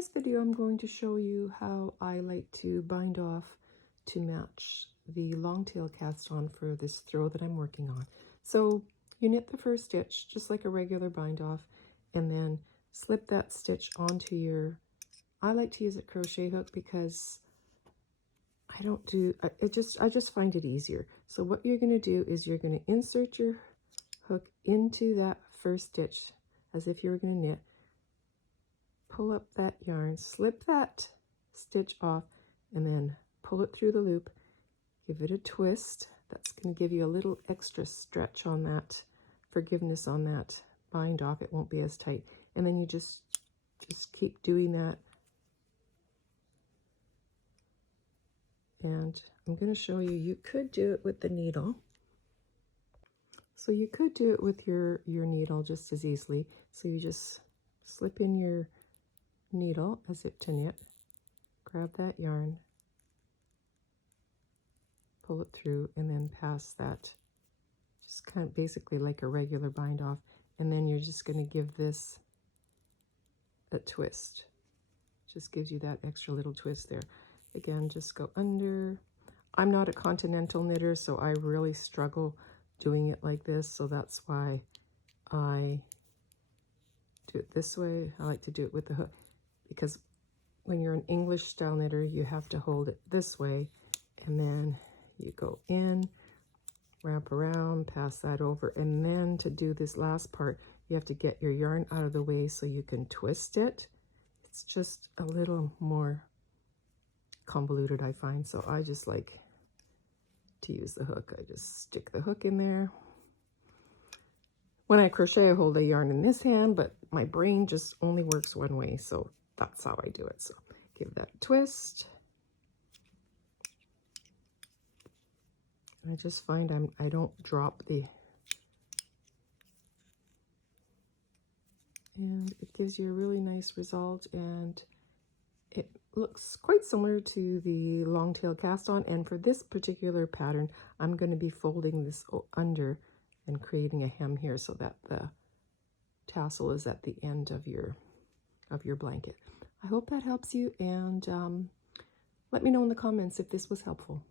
this video, I'm going to show you how I like to bind off to match the long tail cast on for this throw that I'm working on. So you knit the first stitch just like a regular bind off, and then slip that stitch onto your, I like to use a crochet hook because I don't do, I just find it easier. So what you're going to do is you're going to insert your hook into that first stitch as if you were going to knit. Pull up that yarn, slip that stitch off, and then pull it through the loop. Give it a twist. That's going to give you a little extra stretch on that, forgiveness on that bind off. It won't be as tight. And then you just keep doing that. And I'm going to show you, you could do it with the needle. So you could do it with your needle just as easily. So you just slip in your needle as if to knit, grab that yarn, pull it through, and then pass that, just kind of basically like a regular bind off. And then you're just going to give this a twist. Just gives you that extra little twist there. Again, just go under. I'm not a continental knitter, so I really struggle doing it like this. So that's why I do it this way. I like to do it with the hook, because when you're an English style knitter, you have to hold it this way, and then you go in, wrap around, pass that over, and then to do this last part, you have to get your yarn out of the way so you can twist it. It's just a little more convoluted, I find, so I just like to use the hook. I just stick the hook in there. When I crochet, I hold the yarn in this hand, but my brain just only works one way, so that's how I do it. So give that a twist. I just find I don't drop the, and it gives you a really nice result, and it looks quite similar to the long tail cast on. And for this particular pattern, I'm going to be folding this under and creating a hem here so that the tassel is at the end of your blanket. I hope that helps you, and let me know in the comments if this was helpful.